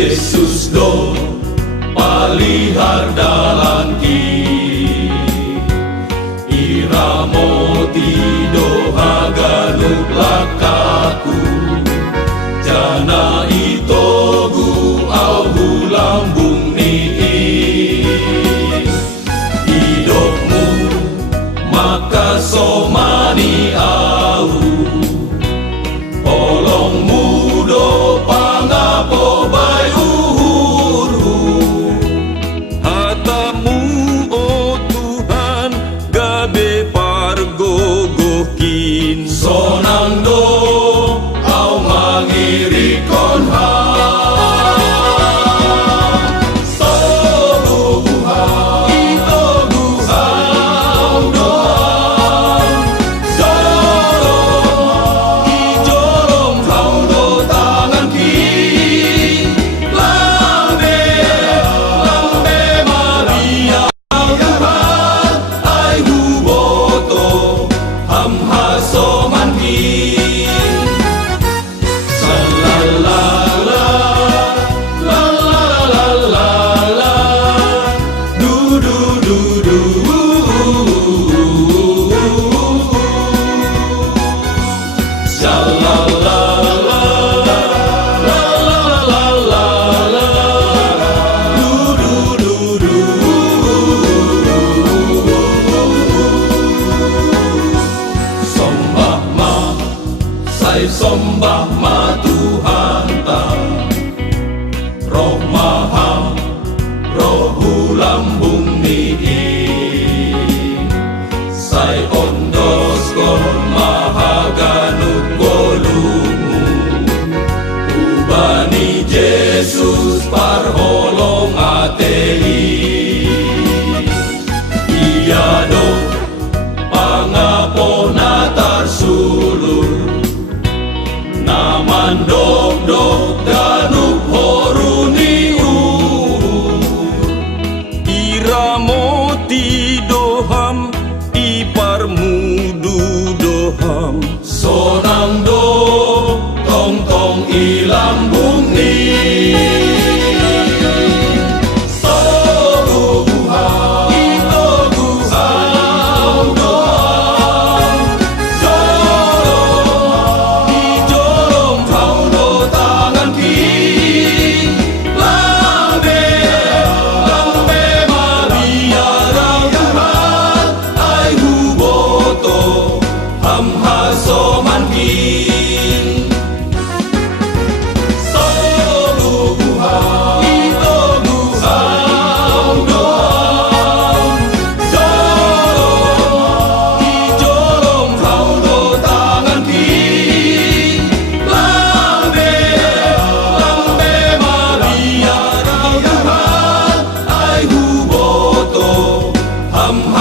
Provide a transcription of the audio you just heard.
Yesus do palihar dalan ki iramo tido haganuk lakaku jana itogu au lambung ni hidupmu maka somani au olongmu do pangapo bai uhuru hatamu oh Tuhan gabe pargogokin sonang do au mangirikon ha Sombah ma Tuhan ta roh maha roh lambung ni sai ondos kon maha ganuk golumu ubani Yesus parholong atei iado pangapo natar sulur namandok dok ganuk horuni iramo tidoham iparmudu doham sonang do tong tong ilambung ni Ham